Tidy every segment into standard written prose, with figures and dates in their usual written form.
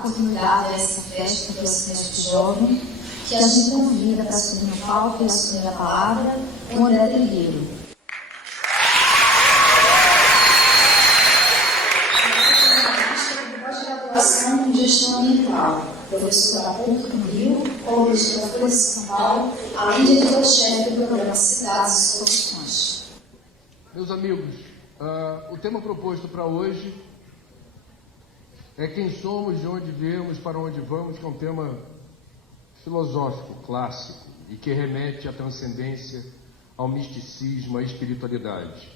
dar continuidade a essa festa que é o semestre jovem, que a gente convida para subir no palco e assumir a palavra, o André Trigueiro. Pós-graduação em Gestão Ambiental, professor da PUC no Rio, colunista da Folha de São Paulo, além de editor-chefe do programa Cidades e Soluções. Meus amigos, o tema proposto para hoje é quem somos, de onde viemos, para onde vamos, que é um tema filosófico, clássico, e que remete à transcendência, ao misticismo, à espiritualidade.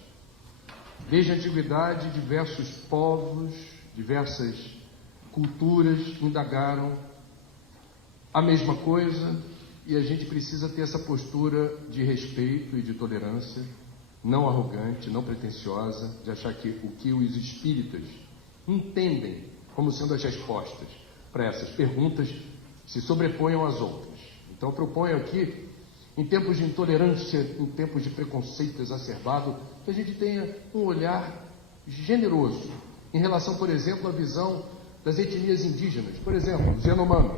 Desde a antiguidade, diversos povos, diversas culturas indagaram a mesma coisa, e a gente precisa ter essa postura de respeito e de tolerância, não arrogante, não pretensiosa, de achar que o que os espíritas entendem como sendo as respostas para essas perguntas se sobreponham às outras. Então, eu proponho aqui, em tempos de intolerância, em tempos de preconceito exacerbado, que a gente tenha um olhar generoso em relação, por exemplo, à visão das etnias indígenas. Por exemplo, os Yanomami.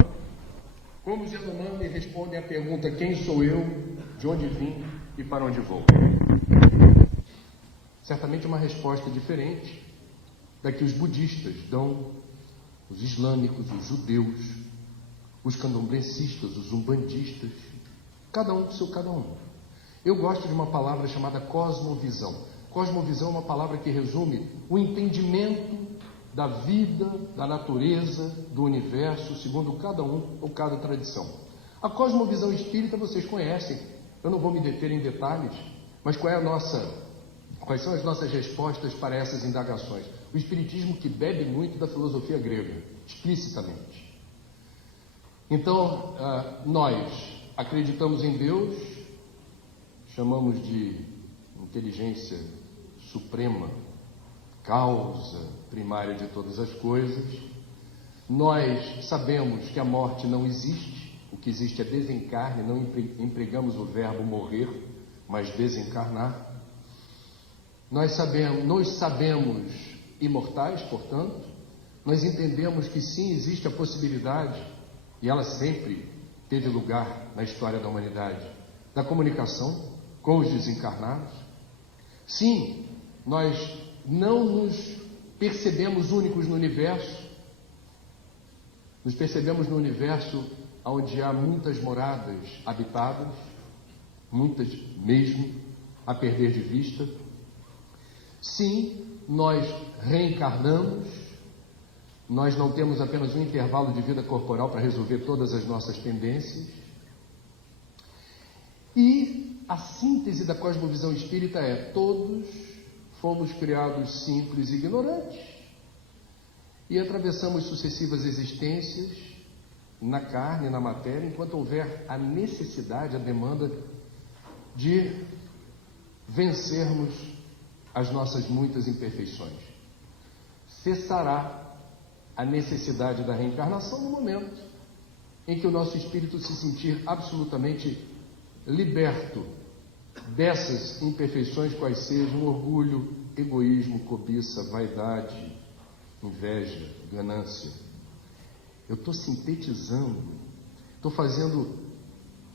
Como os Yanomami respondem à pergunta: quem sou eu, de onde vim e para onde vou? Certamente uma resposta diferente da que os budistas dão, os islâmicos, os judeus, os candomblecistas, os umbandistas, cada um com seu cada um. Eu gosto de uma palavra chamada cosmovisão. Cosmovisão é uma palavra que resume o entendimento da vida, da natureza, do universo, segundo cada um ou cada tradição. A cosmovisão espírita vocês conhecem, eu não vou me deter em detalhes, mas quais são as nossas respostas para essas indagações? O espiritismo que bebe muito da filosofia grega, explicitamente. Então, nós acreditamos em Deus, chamamos de inteligência suprema, causa primária de todas as coisas. Nós sabemos que a morte não existe, o que existe é desencarne, não empregamos o verbo morrer, mas desencarnar. Nós sabemos imortais, portanto, nós entendemos que sim, existe a possibilidade, e ela sempre teve lugar na história da humanidade, da comunicação com os desencarnados. Sim, nós não nos percebemos únicos no universo, nos percebemos no universo onde há muitas moradas habitadas, muitas mesmo, a perder de vista. Sim, nós reencarnamos, nós não temos apenas um intervalo de vida corporal para resolver todas as nossas pendências. E a síntese da cosmovisão espírita é: todos fomos criados simples e ignorantes e atravessamos sucessivas existências na carne, na matéria, enquanto houver a necessidade, a demanda de vencermos as nossas muitas imperfeições. Cessará a necessidade da reencarnação no momento em que o nosso espírito se sentir absolutamente liberto dessas imperfeições, quais sejam orgulho, egoísmo, cobiça, vaidade, inveja, ganância. Eu estou sintetizando, estou fazendo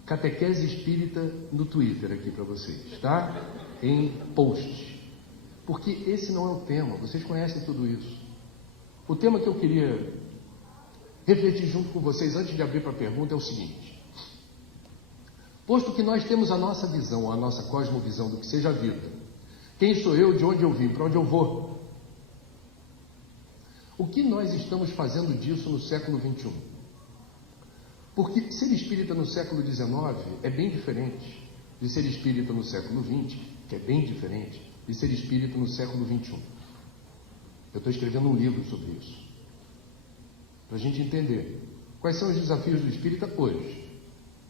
catequese espírita no Twitter aqui para vocês, tá? Em post. Porque esse não é o tema, vocês conhecem tudo isso. O tema que eu queria refletir junto com vocês antes de abrir para a pergunta é o seguinte: posto que nós temos a nossa visão, a nossa cosmovisão do que seja a vida, quem sou eu, de onde eu vim, para onde eu vou? O que nós estamos fazendo disso no século XXI? Porque ser espírita no século XIX é bem diferente de ser espírita no século XX, que é bem diferente de ser espírita no século XXI. Eu estou escrevendo um livro sobre isso, para a gente entender quais são os desafios do espírita hoje.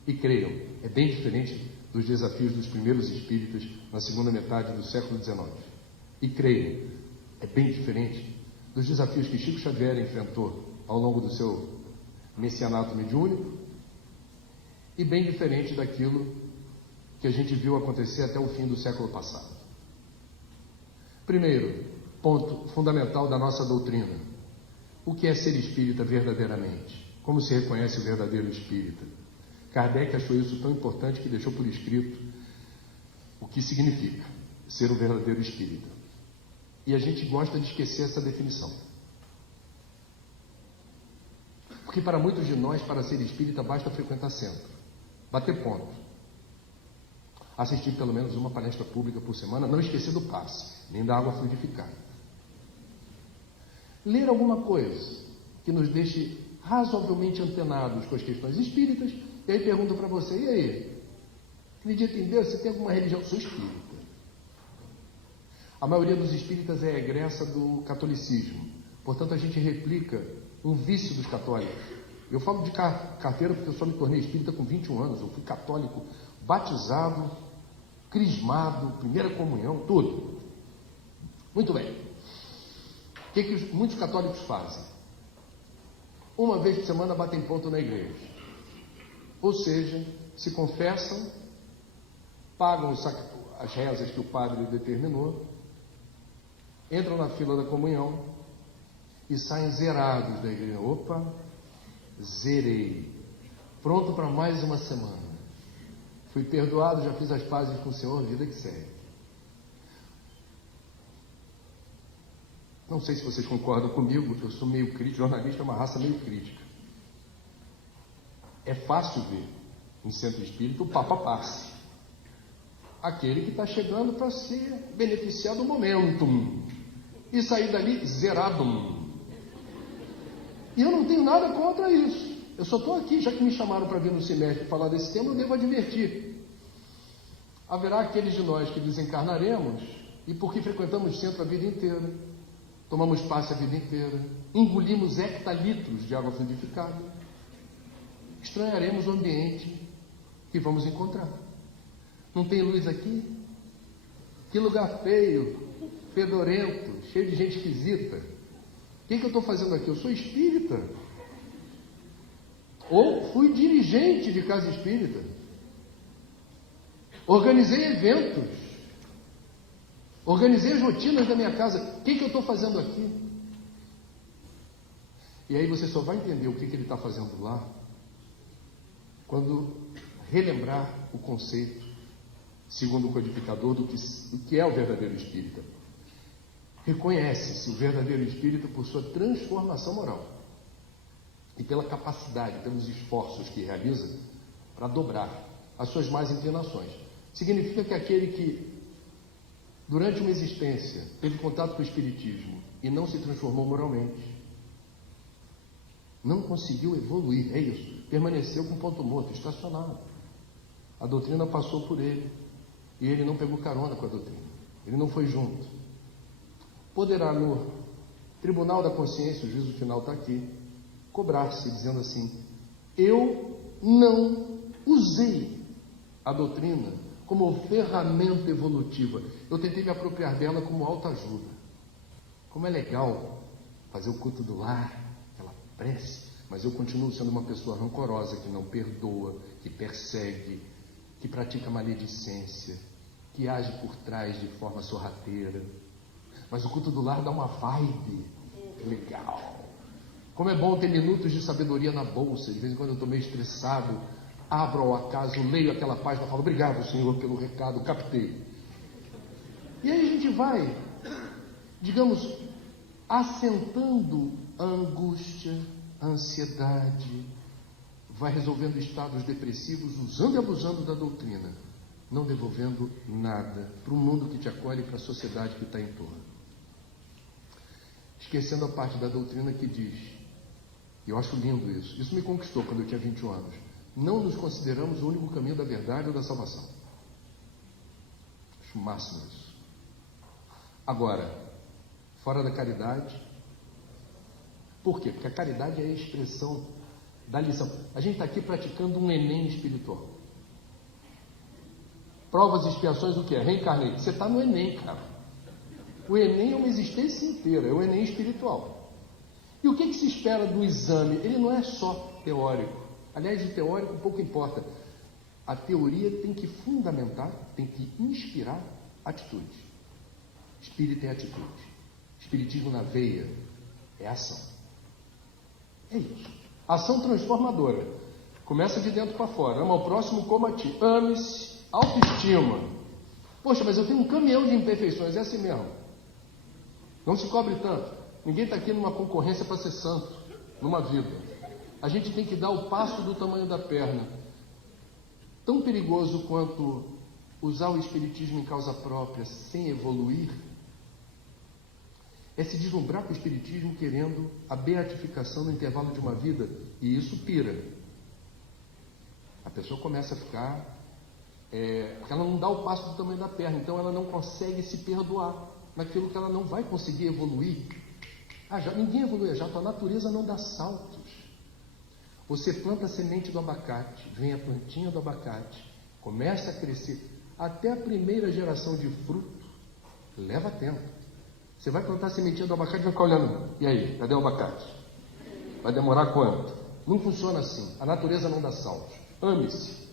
E creiam, é bem diferente dos desafios dos primeiros espíritas na segunda metade do século XIX. E creiam, é bem diferente dos desafios que Chico Xavier enfrentou ao longo do seu messianato mediúnico, e bem diferente daquilo que a gente viu acontecer até o fim do século passado. Primeiro ponto fundamental da nossa doutrina: O que é ser espírita verdadeiramente? Como se reconhece o verdadeiro espírita? Kardec achou isso tão importante que deixou por escrito o que significa ser o verdadeiro espírita. E a gente gosta de esquecer essa definição. Porque para muitos de nós, para ser espírita, basta frequentar centro, bater ponto, assistir pelo menos uma palestra pública por semana, não esquecer do passe, nem da água fluidificada. Ler alguma coisa que nos deixe razoavelmente antenados com as questões espíritas, e aí pergunto para você, e aí? Acredita em Deus? Você tem alguma religião? Sou espírita. A maioria dos espíritas é egressa do catolicismo, portanto a gente replica um vício dos católicos. Eu falo de carteira porque eu só me tornei espírita com 21 anos, eu fui católico, batizado, crismado, primeira comunhão, tudo. Muito bem. O que muitos católicos fazem? Uma vez por semana batem ponto na igreja. Ou seja, se confessam, pagam as rezas que o padre determinou, entram na fila da comunhão e saem zerados da igreja. Opa, zerei. Pronto para mais uma semana. Fui perdoado, já fiz as pazes com o Senhor, vida que segue. Não sei se vocês concordam comigo, eu sou meio crítico, jornalista é uma raça meio crítica. É fácil ver em centro espírita o Papa Passe. Aquele que está chegando para ser beneficiado do momentum. E sair dali zerado. E eu não tenho nada contra isso. Eu só estou aqui, já que me chamaram para vir no semestre falar desse tema, eu devo advertir. Haverá aqueles de nós que desencarnaremos e porque frequentamos centro a vida inteira, tomamos passe a vida inteira, engolimos hectalitros de água fluidificada, estranharemos o ambiente que vamos encontrar. Não tem luz aqui? Que lugar feio, fedorento, cheio de gente esquisita. O que eu estou fazendo aqui? Eu sou espírita. Ou fui dirigente de casa espírita. Organizei eventos. Organizei as rotinas da minha casa. O que eu estou fazendo aqui? E aí você só vai entender o que ele está fazendo lá quando relembrar o conceito, segundo o codificador, do que é o verdadeiro espírita. Reconhece-se o verdadeiro espírita por sua transformação moral e pela capacidade, pelos esforços que realiza para dobrar as suas más inclinações. Significa que aquele que, durante uma existência, teve contato com o espiritismo e não se transformou moralmente, não conseguiu evoluir, é isso, permaneceu com ponto morto, estacionado. A doutrina passou por ele e ele não pegou carona com a doutrina, ele não foi junto. Poderá no tribunal da consciência, o juízo final está aqui, cobrar-se dizendo assim: eu não usei a doutrina como ferramenta evolutiva, eu tentei me apropriar dela como autoajuda. Como é legal fazer o culto do lar, aquela prece, mas eu continuo sendo uma pessoa rancorosa, que não perdoa, que persegue, que pratica maledicência, que age por trás de forma sorrateira. Mas o culto do lar dá uma vibe legal. Como é bom ter minutos de sabedoria na bolsa. De vez em quando eu estou meio estressado, abro ao acaso, leio aquela página e falo: obrigado, Senhor, pelo recado, captei. E aí a gente vai, digamos, assentando a angústia, a ansiedade, vai resolvendo estados depressivos, usando e abusando da doutrina, não devolvendo nada para o mundo que te acolhe e para a sociedade que está em torno. Esquecendo a parte da doutrina que diz, e eu acho lindo isso me conquistou quando eu tinha 21 anos, não nos consideramos o único caminho da verdade ou da salvação. Acho o máximo isso. Agora, fora da caridade, por quê? Porque a caridade é a expressão da lição. A gente está aqui praticando um Enem espiritual. Provas e expiações, o que é? Reencarnei. Você está no Enem, cara. O Enem é uma existência inteira, é o Enem espiritual. E o que se espera do exame? Ele não é só teórico. Aliás, o teórico pouco importa. A teoria tem que fundamentar, tem que inspirar atitude. Espírito é atitude. Espiritismo na veia é ação. É isso. Ação transformadora. Começa de dentro para fora. Ama o próximo como a ti. Ame-se. Autoestima. Poxa, mas eu tenho um caminhão de imperfeições. É assim mesmo. Não se cobre tanto. Ninguém está aqui numa concorrência para ser santo. Numa vida. A gente tem que dar o passo do tamanho da perna. Tão perigoso quanto usar o espiritismo em causa própria sem evoluir é se deslumbrar com o espiritismo querendo a beatificação no intervalo de uma vida, e isso pira. A pessoa começa a ficar porque ela não dá o passo do tamanho da perna, então ela não consegue se perdoar naquilo que ela não vai conseguir evoluir. Ninguém evolui, já a natureza não dá saltos. Você planta a semente do abacate, vem a plantinha do abacate, começa a crescer, até a primeira geração de fruto leva tempo. Você vai plantar a sementinha do abacate e vai ficar olhando, e aí, cadê o abacate? Vai demorar quanto? Não funciona assim, a natureza não dá saltos. Ame-se,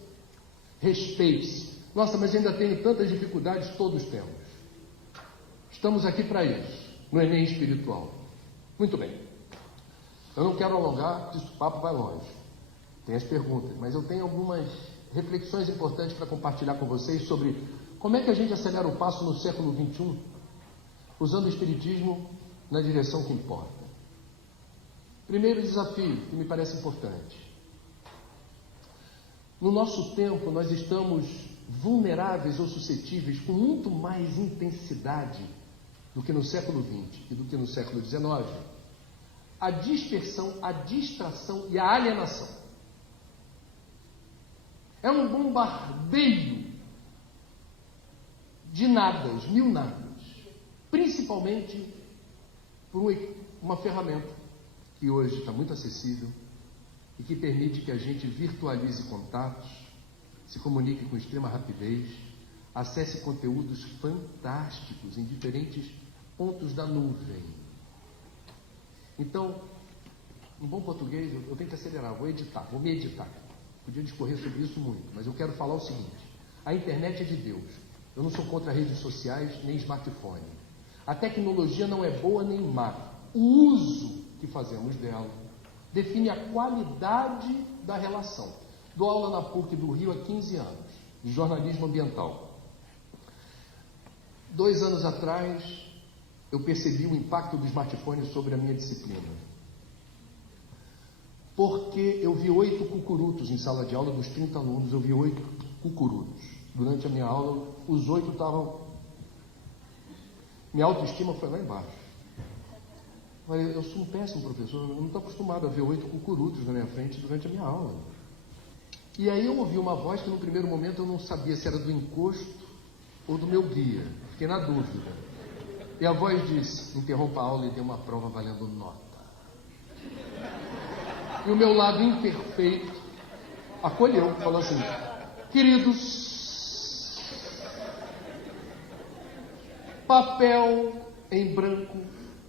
respeite-se. Nossa, mas ainda tenho tantas dificuldades, todos temos. Estamos aqui para isso, no Enem espiritual. Muito bem. Eu não quero alongar, porque o papo vai longe. Tem as perguntas, mas eu tenho algumas reflexões importantes para compartilhar com vocês sobre como é que a gente acelera o passo no século XXI, usando o espiritismo na direção que importa. Primeiro desafio, que me parece importante. No nosso tempo, nós estamos vulneráveis ou suscetíveis com muito mais intensidade do que no século XX e do que no século XIX. A dispersão, a distração e a alienação. É um bombardeio de nadas, mil nadas, principalmente por uma ferramenta que hoje está muito acessível e que permite que a gente virtualize contatos, se comunique com extrema rapidez, acesse conteúdos fantásticos em diferentes pontos da nuvem. Então, em bom português, eu tenho que acelerar, vou me editar. Podia discorrer sobre isso muito, mas eu quero falar o seguinte: a internet é de Deus. Eu não sou contra redes sociais nem smartphone. A tecnologia não é boa nem má. O uso que fazemos dela define a qualidade da relação. Dou aula na PUC do Rio há 15 anos, de jornalismo ambiental. 2 anos atrás, eu percebi o impacto do smartphone sobre a minha disciplina. Porque eu vi 8 cucurutos em sala de aula, dos 30 alunos, eu vi 8 cucurutos. Durante a minha aula, os 8 estavam... Minha autoestima foi lá embaixo. Eu sou um péssimo professor, eu não estou acostumado a ver 8 cucurutos na minha frente durante a minha aula. E aí eu ouvi uma voz que no primeiro momento eu não sabia se era do encosto ou do meu guia. Fiquei na dúvida. E a voz disse: interrompa a aula e dê uma prova valendo nota. E o meu lado imperfeito acolheu, falou assim: queridos, papel em branco,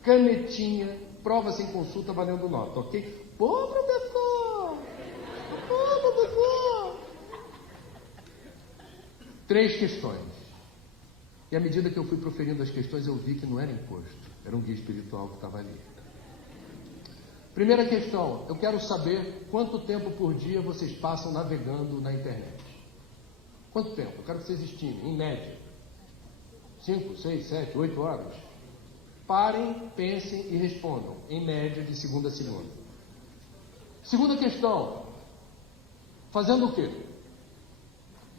canetinha, prova sem consulta valendo nota, ok? Pô, professor! Pô, professor! 3 questões. E à medida que eu fui proferindo as questões, eu vi que não era imposto, era um guia espiritual que estava ali. Primeira questão: eu quero saber quanto tempo por dia vocês passam navegando na internet. Quanto tempo? Eu quero que vocês estimem, em média. 5, 6, 7, 8 horas? Parem, pensem e respondam, em média, de segunda a segunda. Segunda questão: fazendo o quê?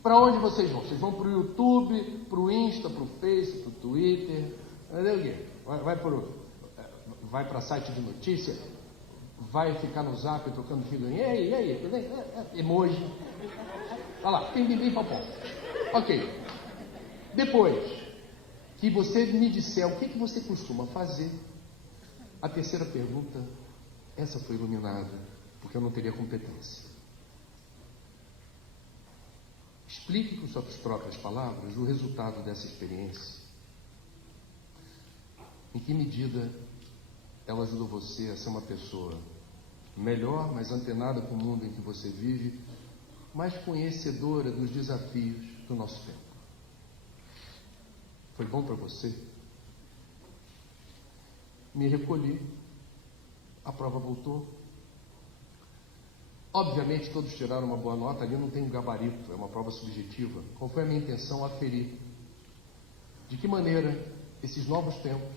Para onde vocês vão? Vocês vão para o YouTube, para o Insta, para o Face, para o Twitter? Vai para site de notícia? Vai ficar no Zap trocando figurinha? E aí? Emoji? Olha lá, pim, papão. Ok. Depois que você me disser o que você costuma fazer, a terceira pergunta, essa foi iluminada, porque eu não teria competência. Explique com suas próprias palavras o resultado dessa experiência. Em que medida ela ajudou você a ser uma pessoa melhor, mais antenada com o mundo em que você vive, mais conhecedora dos desafios do nosso tempo. Foi bom para você? Me recolhi, a prova voltou, Obviamente, todos tiraram uma boa nota, ali não tem um gabarito, é uma prova subjetiva. Qual foi a minha intenção? Aferir de que maneira esses novos tempos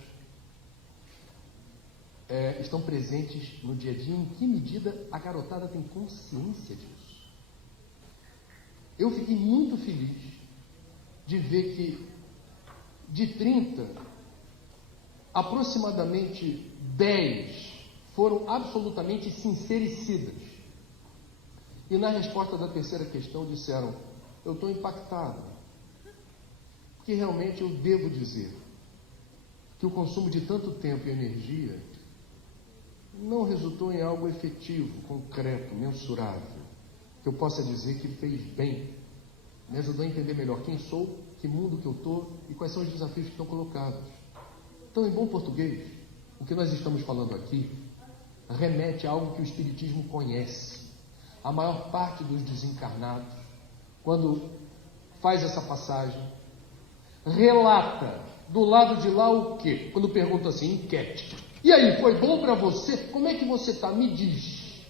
estão presentes no dia a dia, em que medida a garotada tem consciência disso. Eu fiquei muito feliz de ver que de 30, aproximadamente 10 foram absolutamente sincericidas. E na resposta da terceira questão disseram: eu estou impactado, porque realmente eu devo dizer que o consumo de tanto tempo e energia não resultou em algo efetivo, concreto, mensurável, que eu possa dizer que fez bem, me ajudou a entender melhor quem sou, que mundo que eu estou e quais são os desafios que estão colocados. Então, em bom português, o que nós estamos falando aqui remete a algo que o Espiritismo conhece. A maior parte dos desencarnados, quando faz essa passagem, relata do lado de lá o quê? Quando pergunta assim, enquete. E aí, foi bom para você? Como é que você está? Me diz.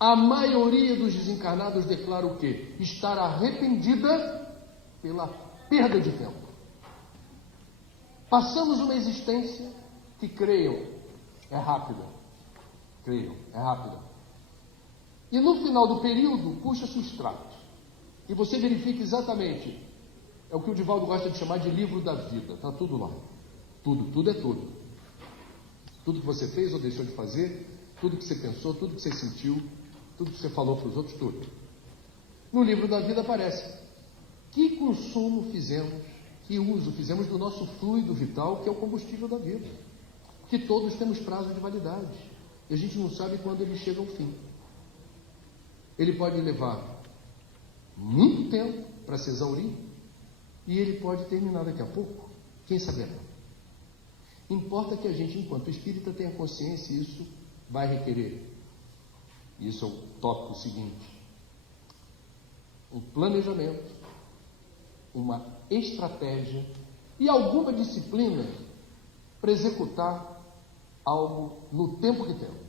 A maioria dos desencarnados declara o quê? Estar arrependida pela perda de tempo. Passamos uma existência que, creiam, é rápida. Creiam, é rápida. E no final do período, puxa-se o extrato. E você verifica exatamente, é o que o Divaldo gosta de chamar de livro da vida. Está tudo lá. Tudo é tudo. Tudo que você fez ou deixou de fazer, tudo que você pensou, tudo que você sentiu, tudo que você falou para os outros, tudo. No livro da vida aparece que consumo fizemos, que uso fizemos do nosso fluido vital, que é o combustível da vida. Porque todos temos prazo de validade. E a gente não sabe quando ele chega ao fim. Ele pode levar muito tempo para se exaurir e ele pode terminar daqui a pouco. Quem saberá? Importa que a gente, enquanto espírita, tenha consciência, e isso vai requerer, isso é o tópico seguinte, um planejamento, uma estratégia e alguma disciplina para executar algo no tempo que temos.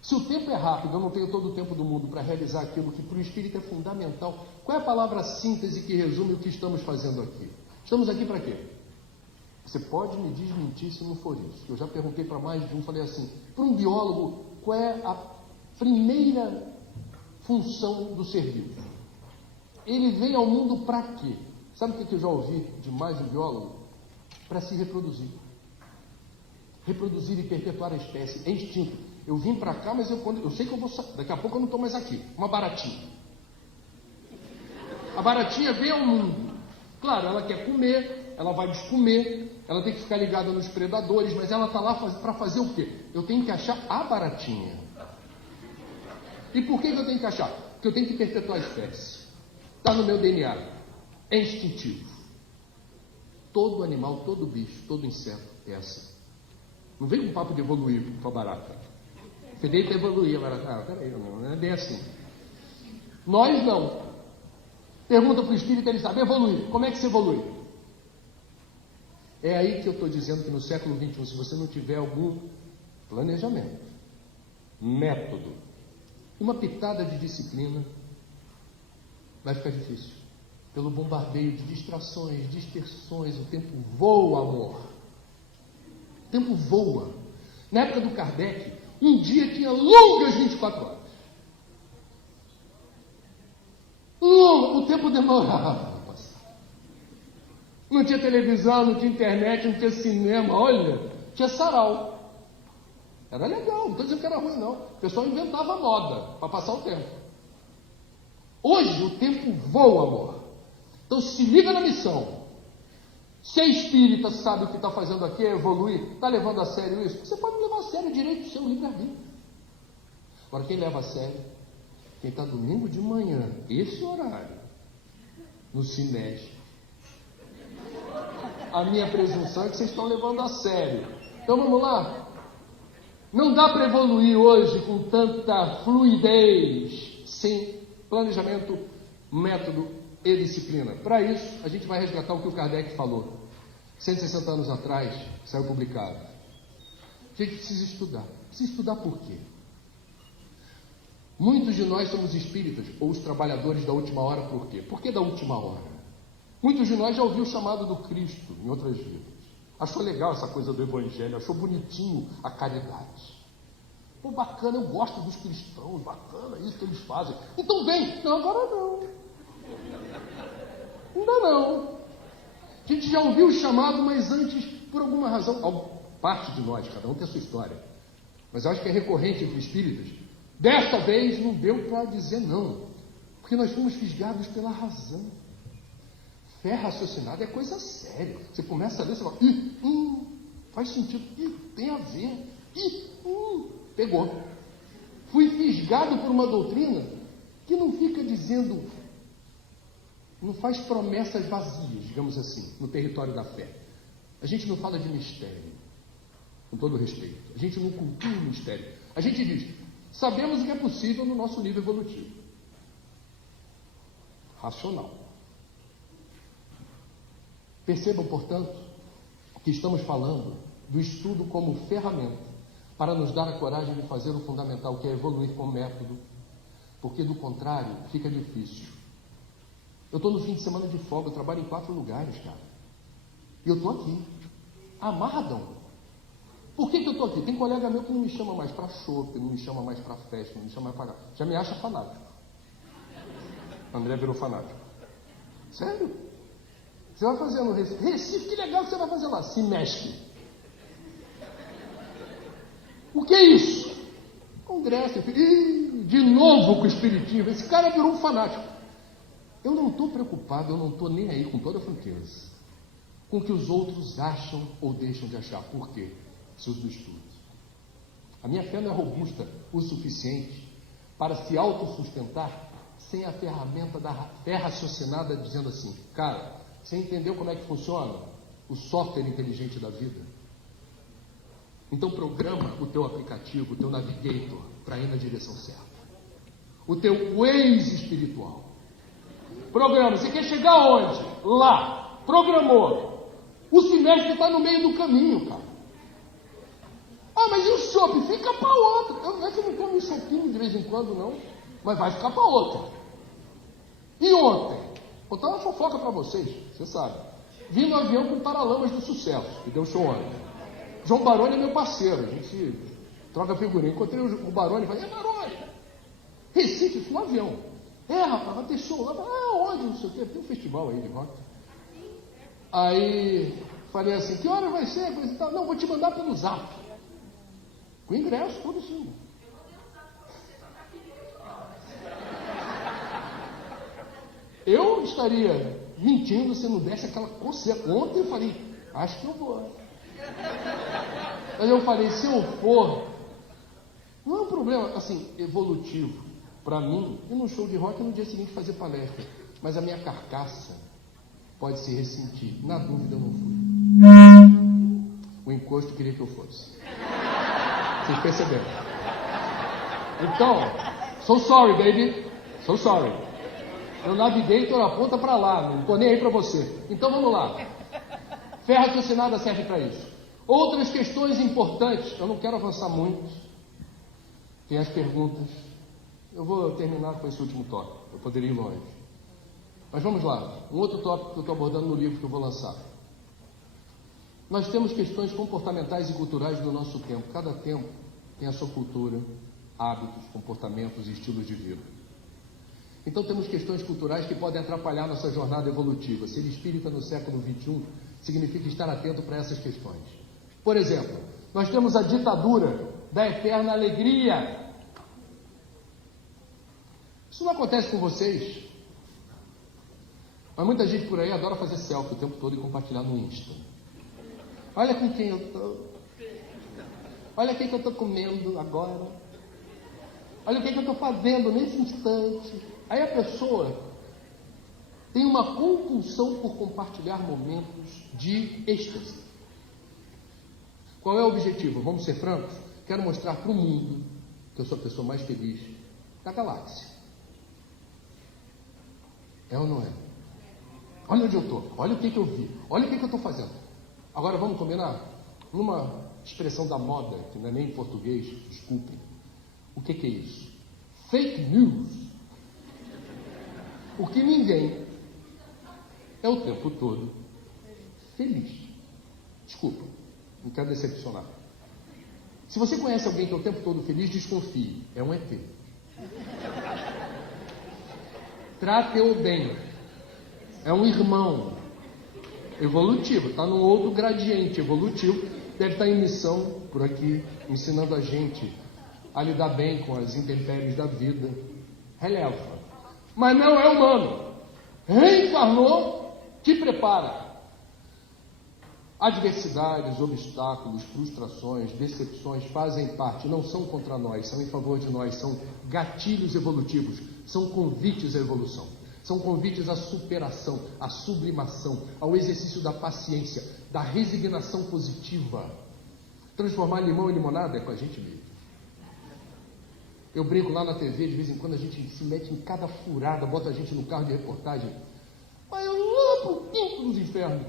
Se o tempo é rápido, eu não tenho todo o tempo do mundo para realizar aquilo que para o espírito é fundamental. Qual é a palavra síntese que resume o que estamos fazendo aqui? Estamos aqui para quê? Você pode me desmentir se não for isso. Eu já perguntei para mais de um, falei assim, para um biólogo, qual é a primeira função do ser vivo? Ele vem ao mundo para quê? Sabe o que eu já ouvi de mais de um biólogo? Para se reproduzir. Reproduzir e perpetuar a espécie. É instinto. Eu vim para cá, mas eu sei que eu vou... Daqui a pouco eu não estou mais aqui. Uma baratinha. A baratinha vem ao mundo. Claro, ela quer comer, ela vai descomer, ela tem que ficar ligada nos predadores, mas ela está lá para fazer o quê? Eu tenho que achar a baratinha. E por que eu tenho que achar? Porque eu tenho que perpetuar a espécie. Está no meu DNA. É instintivo. Todo animal, todo bicho, todo inseto é assim. Não vem com papo de evoluir com a barata. Você deita evoluir a barata. Ah, peraí, não é bem assim. Nós não. Pergunta para o espírito, ele sabe evoluir. Como é que se evolui? É aí que eu estou dizendo que no século XXI, se você não tiver algum planejamento, método, uma pitada de disciplina, vai ficar difícil. Pelo bombardeio de distrações, dispersões, o tempo voa, amor. O tempo voa. Na época do Kardec, um dia tinha longas 24 horas. O tempo demorava a passar. Não tinha televisão, não tinha internet, não tinha cinema, olha, tinha sarau. Era legal, não estou dizendo que era ruim, não. O pessoal inventava moda para passar o tempo. Hoje o tempo voa, amor. Então se liga na missão. Se é espírita, sabe o que está fazendo aqui, é evoluir, está levando a sério isso? Você pode levar a sério o direito do seu livre-arbítrio. Agora, quem leva a sério? Quem está domingo de manhã, esse horário, no Cinege. A minha presunção é que vocês estão levando a sério. Então vamos lá. Não dá para evoluir hoje com tanta fluidez, sem planejamento, método e disciplina. Para isso, a gente vai resgatar o que o Kardec falou. 160 anos atrás, saiu publicado. A gente precisa estudar. Precisa estudar por quê? Muitos de nós somos espíritas, ou os trabalhadores da última hora, por quê? Por que da última hora? Muitos de nós já ouviu o chamado do Cristo em outras vidas. Achou legal essa coisa do Evangelho, achou bonitinho a caridade. Pô, bacana, eu gosto dos cristãos, bacana isso que eles fazem. Então vem. Não, agora não. Ainda não. A gente já ouviu o chamado, mas antes, por alguma razão, parte de nós, cada um tem a sua história, mas eu acho que é recorrente entre espíritas, desta vez não deu para dizer não, porque nós fomos fisgados pela razão. Fé raciocinada é coisa séria. Você começa a ler, você fala, faz sentido, tem a ver, pegou. Fui fisgado por uma doutrina que não fica dizendo, não faz promessas vazias, digamos assim, no território da fé. A gente não fala de mistério, com todo respeito. A gente não cultua o mistério. A gente diz, sabemos o que é possível no nosso nível evolutivo. Racional. Percebam, portanto, que estamos falando do estudo como ferramenta para nos dar a coragem de fazer o fundamental, que é evoluir com método, porque do contrário fica difícil. Eu estou no fim de semana de folga, eu trabalho em 4 lugares, cara. E eu estou aqui, amarradão. Por que eu estou aqui? Tem colega meu que não me chama mais para shopping, não me chama mais para festa, não me chama mais para... Já me acha fanático. André virou fanático. Sério? Você vai fazer no Recife. Recife, que legal que você vai fazer lá. Se mexe. O que é isso? Congresso. De novo com o espiritismo. Esse cara virou um fanático. Eu não estou preocupado, eu não estou nem aí, com toda a franqueza, com o que os outros acham ou deixam de achar. Por quê? Preciso do estudo. A minha fé não é robusta o suficiente para se autossustentar sem a ferramenta da fé raciocinada, dizendo assim, cara, você entendeu como é que funciona o software inteligente da vida? Então programa o teu aplicativo, o teu navigator, para ir na direção certa. O teu Waze espiritual. Programa, você quer chegar aonde? Lá. Programou. O semestre está no meio do caminho, cara. Ah, mas e o chopp? Fica para outra. Não é que eu não como um chopinho de vez em quando, não. Mas vai ficar para outra. E ontem? Vou contar uma fofoca para vocês, você sabe. Vim no avião com Paralamas do Sucesso, que deu show ontem. João Baroni é meu parceiro, a gente troca figurinha. Encontrei o Baroni e falei, Baroni, Recife, isso no avião. Rapaz, vai ter show lá. Onde? Não sei o quê, tem um festival aí de rock. Aí, falei assim, que hora vai ser? Coisa e tal. Não, vou te mandar pelo zap. Com ingresso, tudo assim. Eu estaria mentindo se não desse aquela coceira. Ontem eu falei, acho que eu vou. Mas eu falei, se eu for, não é um problema, assim, evolutivo. Para mim, ir num show de rock no dia seguinte fazer palestra. Mas a minha carcaça pode se ressentir. Na dúvida, eu não fui. O encosto queria que eu fosse. Vocês perceberam? Então, so sorry, baby. So sorry. Eu navigator aponta para lá, não estou nem aí para você. Então vamos lá. Fé raciocinada serve para isso. Outras questões importantes, eu não quero avançar muito. Tem as perguntas. Eu vou terminar com esse último tópico. Eu poderia ir longe. Mas vamos lá. Um outro tópico que eu estou abordando no livro que eu vou lançar. Nós temos questões comportamentais e culturais do nosso tempo. Cada tempo tem a sua cultura, hábitos, comportamentos e estilos de vida. Então temos questões culturais que podem atrapalhar nossa jornada evolutiva. Ser espírita no século XXI significa estar atento para essas questões. Por exemplo, nós temos a ditadura da eterna alegria. Isso não acontece com vocês? Mas muita gente por aí adora fazer selfie o tempo todo e compartilhar no Insta. Olha com quem eu estou. Olha o que eu estou comendo agora. Olha o que eu estou fazendo nesse instante. Aí a pessoa tem uma compulsão por compartilhar momentos de êxtase. Qual é o objetivo? Vamos ser francos? Quero mostrar para o mundo que eu sou a pessoa mais feliz da galáxia. É ou não é? Olha onde eu estou, olha o que eu vi, olha o que eu estou fazendo. Agora vamos combinar? Numa expressão da moda, que não é nem em português, desculpem. O que é isso? fake news. Porque ninguém é o tempo todo feliz. Desculpa, não quero decepcionar. Se você conhece alguém que é o tempo todo feliz, desconfie, é um ET. Trate-o bem. É um irmão evolutivo, está num outro gradiente evolutivo, deve estar em missão por aqui, ensinando a gente a lidar bem com as intempéries da vida. Releva. Mas não é humano. Reencarnou, te prepara. Adversidades, obstáculos, frustrações, decepções fazem parte, não são contra nós, são em favor de nós, são gatilhos evolutivos, são convites à evolução, são convites à superação, à sublimação, ao exercício da paciência, da resignação positiva. Transformar limão em limonada é com a gente mesmo. Eu brinco lá na TV, de vez em quando a gente se mete em cada furada, bota a gente no carro de reportagem, mas eu vou pro quinto dos infernos.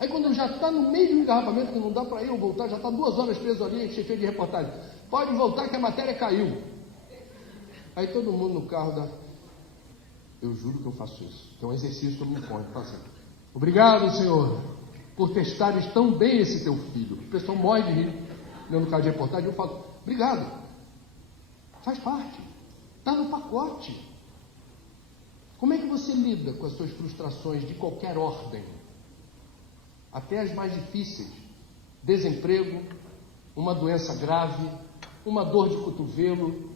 Aí quando já está no meio de um engarrafamento que não dá para ir ou voltar, já está 2 horas preso ali, chefe de reportagem. Pode voltar que a matéria caiu. Aí todo mundo no carro dá... Eu juro que eu faço isso. Que é um exercício que eu me imponho fazendo. Obrigado, Senhor, por testares tão bem esse teu filho. O pessoal morre de rir. No carro de reportagem eu falo, obrigado. Faz parte. Está no pacote. Como é que você lida com as suas frustrações de qualquer ordem? Até as mais difíceis, desemprego, uma doença grave, uma dor de cotovelo,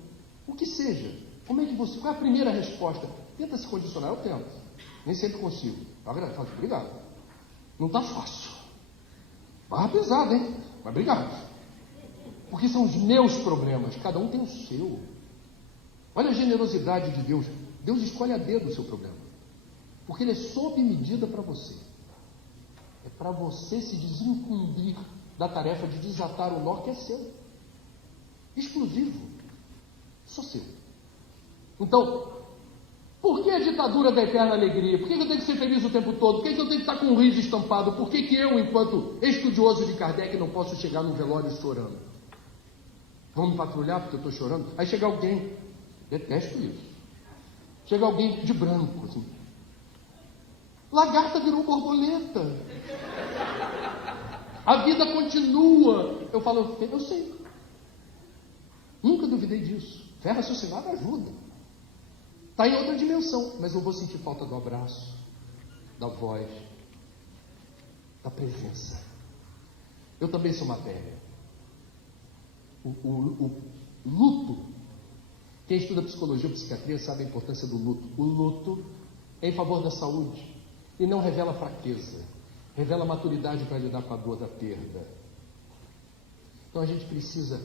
o que seja. Como é que você, qual é a primeira resposta? Tenta se condicionar, eu tento, nem sempre consigo. Eu agradeço, obrigado. Não está fácil, barra pesada, hein? Mas obrigado, porque são os meus problemas, cada um tem o seu. Olha a generosidade de Deus. Deus escolhe a dedo o seu problema, porque ele é sob medida para você. É para você se desincumbir da tarefa de desatar o nó que é seu. Exclusivo. Só seu. Então, por que a ditadura da eterna alegria? Por que eu tenho que ser feliz o tempo todo? Por que eu tenho que estar com um riso estampado? Por que eu, enquanto estudioso de Kardec, não posso chegar num velório chorando? Vamos patrulhar porque eu estou chorando? Aí chega alguém, detesto isso. Chega alguém de branco, assim. Lagarta virou borboleta. A vida continua. Eu falo, eu sei. Nunca duvidei disso. Fé raciocinada ajuda. Está em outra dimensão, mas eu vou sentir falta do abraço, da voz, da presença. Eu também sou matéria. O luto, quem estuda psicologia ou psiquiatria sabe a importância do luto. O luto é em favor da saúde. E não revela fraqueza, revela maturidade para lidar com a dor da perda. Então a gente precisa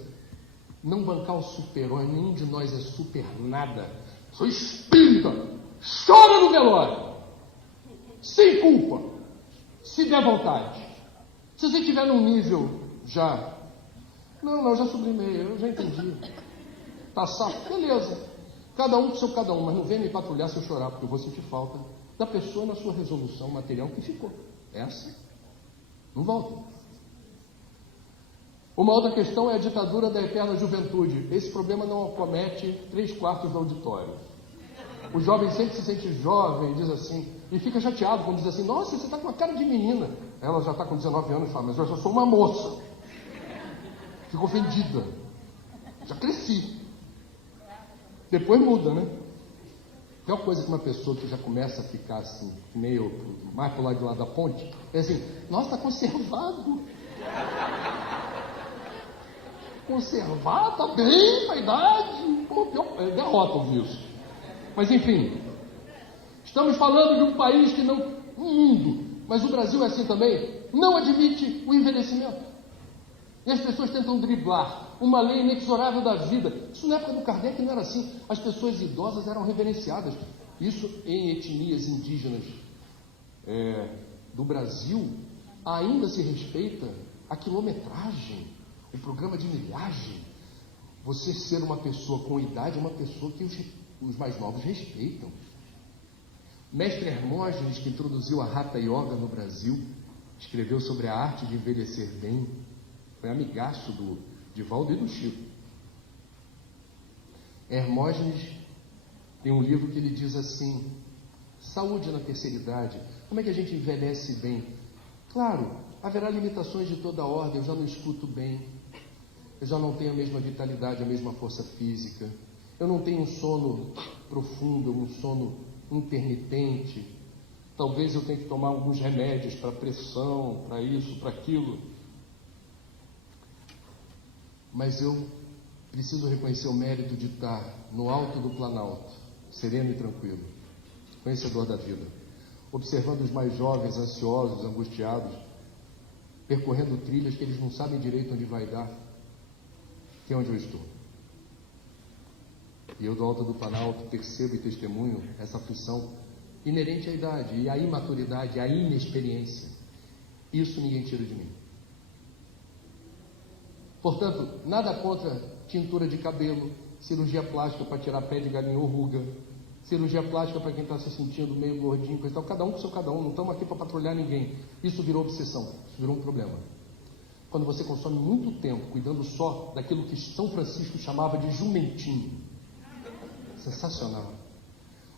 não bancar o super-herói, nenhum de nós é super nada. Sou espírita, chora no velório, sem culpa, se der vontade. Se você estiver num nível já, não, já sublimei, eu já entendi. Tá safo, beleza. Cada um com seu cada um, mas não venha me patrulhar se eu chorar, porque eu vou sentir falta da pessoa na sua resolução material que ficou. Essa não volta. Uma outra questão é a ditadura da eterna juventude. Esse problema não acomete 3/4 do auditório. O jovem sempre se sente jovem, diz assim, e fica chateado quando diz assim, nossa, você está com a cara de menina. Ela já está com 19 anos e fala, mas eu já sou uma moça. Fico ofendida. Já cresci. Depois muda, né? A pior coisa que uma pessoa que já começa a ficar assim, meio mais pro lado de lá da ponte, é assim, nossa, está conservado. Conservado, tá bem, a idade. Pô, é derrota ouvir isso. Mas enfim, estamos falando de um país que não, um mundo, mas o Brasil é assim também, não admite o envelhecimento. E as pessoas tentam driblar uma lei inexorável da vida. Isso na época do Kardec não era assim. As pessoas idosas eram reverenciadas. Isso em etnias indígenas do Brasil ainda se respeita a quilometragem, o programa de milhagem. Você ser uma pessoa com idade é uma pessoa que os mais novos respeitam. Mestre Hermógenes, que introduziu a Hatha Yoga no Brasil, escreveu sobre a arte de envelhecer bem. Foi amigaço do Divaldo e do Chico. Hermógenes tem um livro que ele diz assim: saúde na terceira idade. Como é que a gente envelhece bem? Claro, haverá limitações de toda ordem. Eu já não escuto bem, eu já não tenho a mesma vitalidade, a mesma força física, eu não tenho um sono profundo, um sono intermitente. Talvez eu tenha que tomar alguns remédios para pressão, para isso, para aquilo. Mas eu preciso reconhecer o mérito de estar no alto do Planalto, sereno e tranquilo, conhecedor da vida, observando os mais jovens, ansiosos, angustiados, percorrendo trilhas que eles não sabem direito onde vai dar, que é onde eu estou. E eu do alto do Planalto percebo e testemunho essa aflição inerente à idade, e à imaturidade, à inexperiência. Isso ninguém tira de mim. Portanto, nada contra tintura de cabelo, cirurgia plástica para tirar pé de galinha ou ruga, cirurgia plástica para quem está se sentindo meio gordinho, coisa e tal. Cada um com seu cada um, não estamos aqui para patrulhar ninguém. Isso virou obsessão, isso virou um problema. Quando você consome muito tempo cuidando só daquilo que São Francisco chamava de jumentinho. Sensacional.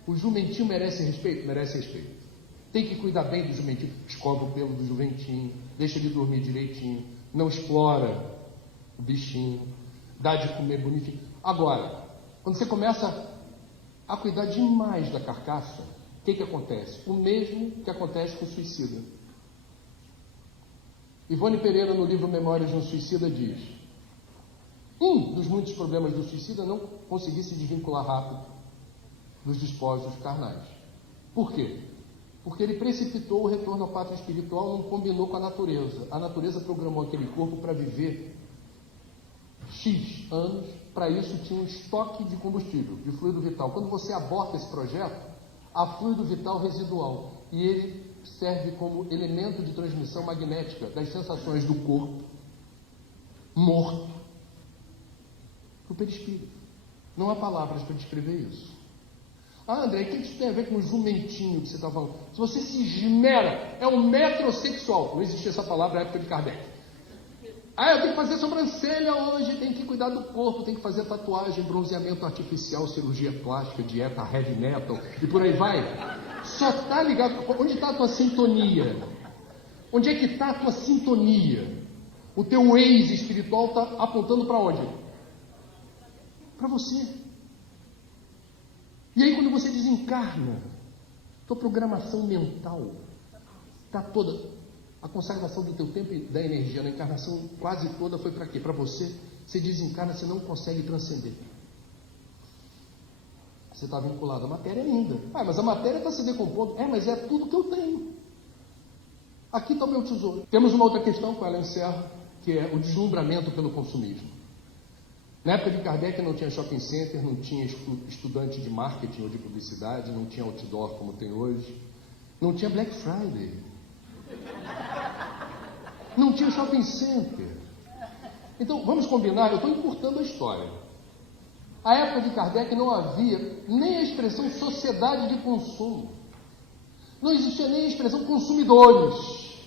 O jumentinho merece respeito? Merece respeito. Tem que cuidar bem do jumentinho. Escova o pelo do jumentinho, deixa ele dormir direitinho, não explora o bichinho, dá de comer bonitinho. Agora, quando você começa a cuidar demais da carcaça, o que acontece? O mesmo que acontece com o suicida. Ivone Pereira, no livro Memórias de um Suicida, diz: um dos muitos problemas do suicida é não conseguir se desvincular rápido dos despojos carnais. Por quê? Porque ele precipitou o retorno à pátria espiritual, não combinou com a natureza. A natureza programou aquele corpo para viver X anos. Para isso tinha um estoque de combustível, de fluido vital. Quando você aborta esse projeto, há fluido vital residual, e ele serve como elemento de transmissão magnética das sensações do corpo morto para o perispírito. Não há palavras para descrever isso. Ah, André, o que isso tem a ver com o jumentinho que você está falando? Se você se esmera, é um metrosexual. Não existia essa palavra na época de Kardec. Ah, eu tenho que fazer sobrancelha hoje, tem que cuidar do corpo, tem que fazer tatuagem, bronzeamento artificial, cirurgia plástica, dieta heavy metal e por aí vai. Só está ligado. Onde está a tua sintonia? Onde é que está a tua sintonia? O teu ex espiritual está apontando para onde? Para você. E aí quando você desencarna, tua programação mental está toda. A consagração do teu tempo e da energia na encarnação quase toda foi para quê? Para você. Você desencarna, você não consegue transcender. Você está vinculado à matéria ainda. Ah, mas a matéria está se decompondo. É, mas é tudo que eu tenho. Aqui está o meu tesouro. Temos uma outra questão, com ela eu encerro, que é o deslumbramento pelo consumismo. Na época de Kardec não tinha shopping center, não tinha estudante de marketing ou de publicidade, não tinha outdoor como tem hoje, não tinha Black Friday, não tinha shopping center. Então, vamos combinar, eu estou encurtando a história. A época de Kardec não havia nem a expressão sociedade de consumo. Não existia nem a expressão consumidores.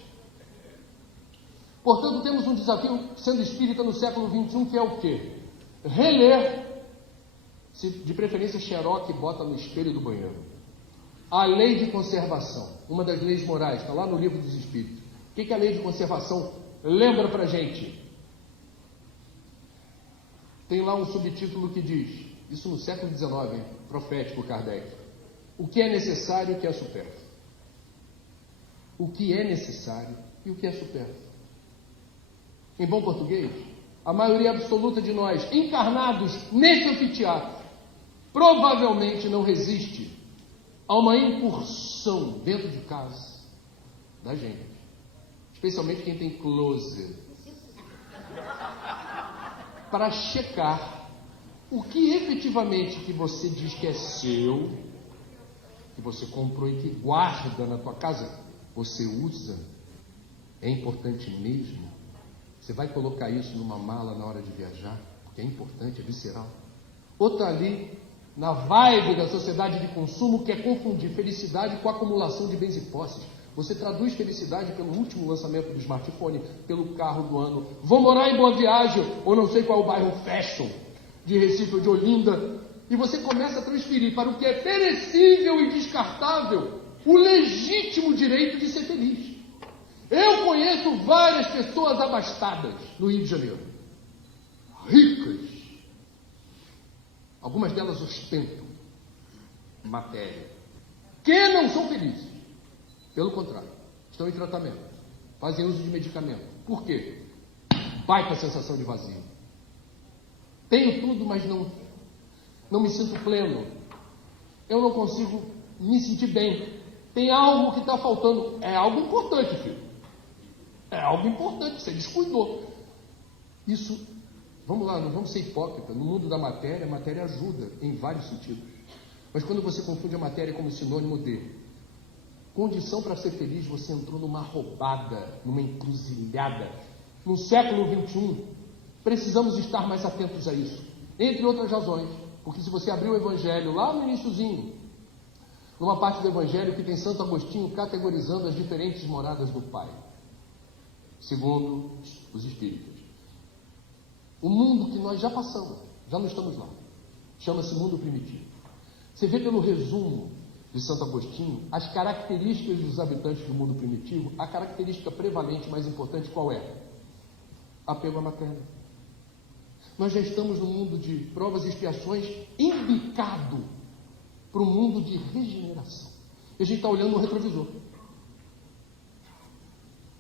Portanto, temos um desafio, sendo espírita no século XXI, que é o quê? Reler, se de preferência xeroque, bota no espelho do banheiro, a lei de conservação, uma das leis morais, está lá no livro dos Espíritos. O que a lei de conservação lembra para a gente? Tem lá um subtítulo que diz, isso no século XIX, profético Kardec, o que é necessário e o que é supérfluo. O que é necessário e o que é supérfluo. Em bom português, a maioria absoluta de nós, encarnados neste anfiteatro, provavelmente não resiste a uma incursão dentro de casa da gente, especialmente quem tem closet, para checar o que efetivamente que você diz que é seu, que você comprou e que guarda na tua casa, você usa, é importante mesmo? Você vai colocar isso numa mala na hora de viajar, porque é importante, é visceral. Outra ali, na vibe da sociedade de consumo, que é confundir felicidade com acumulação de bens e posses. Você traduz felicidade pelo último lançamento do smartphone, pelo carro do ano. Vou morar em Boa Viagem, ou não sei qual é o bairro fashion, de Recife ou de Olinda, e você começa a transferir para o que é perecível e descartável o legítimo direito de ser feliz. Eu conheço várias pessoas abastadas no Rio de Janeiro, ricas. Algumas delas ostentam matéria, que não são felizes. Pelo contrário, estão em tratamento, fazem uso de medicamento. Por quê? Baita sensação de vazio. Tenho tudo, mas não me sinto pleno. Eu não consigo me sentir bem. Tem algo que está faltando. É algo importante, filho. É algo importante, você descuidou. Isso, vamos lá, não vamos ser hipócritas. No mundo da matéria, a matéria ajuda em vários sentidos. Mas quando você confunde a matéria como sinônimo de condição para ser feliz, você entrou numa roubada, numa encruzilhada. No século XXI, precisamos estar mais atentos a isso. Entre outras razões, porque se você abrir o Evangelho lá no iniciozinho, numa parte do Evangelho que tem Santo Agostinho categorizando as diferentes moradas do Pai, segundo os Espíritos. O mundo que nós já passamos, já não estamos lá, chama-se mundo primitivo. Você vê pelo resumo de Santo Agostinho as características dos habitantes do mundo primitivo. A característica prevalente, mais importante, qual é? Apego à matéria. Nós já estamos no mundo de provas e expiações embicado para o mundo de regeneração. E a gente está olhando no retrovisor.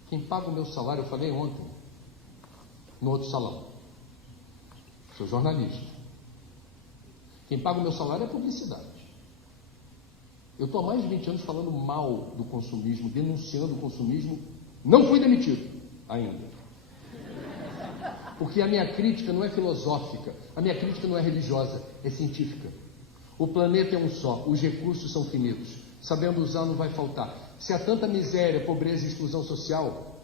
Quem paga o meu salário, eu falei ontem, no outro salão, sou jornalista. Quem paga o meu salário é a publicidade. Eu estou há mais de 20 anos falando mal do consumismo, denunciando o consumismo. Não fui demitido ainda. Porque a minha crítica não é filosófica, a minha crítica não é religiosa, é científica. O planeta é um só, os recursos são finitos. Sabendo usar não vai faltar. Se há tanta miséria, pobreza e exclusão social,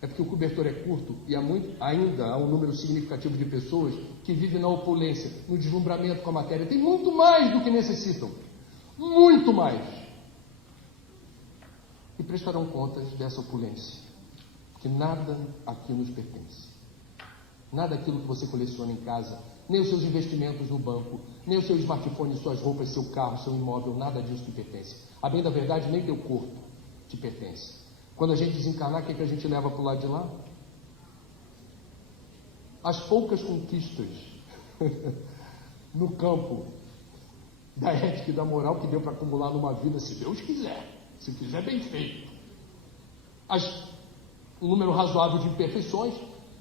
é porque o cobertor é curto e ainda há um número significativo de pessoas que vivem na opulência, no deslumbramento com a matéria. Tem muito mais do que necessitam. Muito mais. E prestarão contas dessa opulência. Porque nada aqui nos pertence. Nada daquilo que você coleciona em casa, nem os seus investimentos no banco, nem o seu smartphone, suas roupas, seu carro, seu imóvel, nada disso te pertence. A bem da verdade, nem teu corpo te pertence. Quando a gente desencarnar, o que a gente leva para o lado de lá? As poucas conquistas no campo da ética e da moral que deu para acumular numa vida, se Deus quiser, se fizer bem feito. Um número razoável de imperfeições,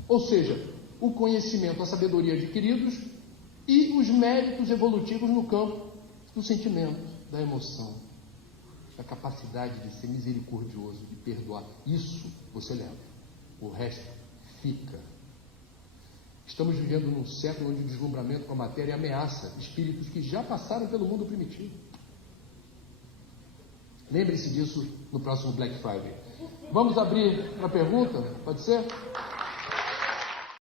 ou seja, o conhecimento, a sabedoria adquiridos e os méritos evolutivos no campo do sentimento, da emoção, da capacidade de ser misericordioso, de perdoar. Isso você leva. O resto fica. Estamos vivendo num século onde o deslumbramento com a matéria ameaça espíritos que já passaram pelo mundo primitivo. Lembre-se disso no próximo Black Friday. Vamos abrir para pergunta? Pode ser?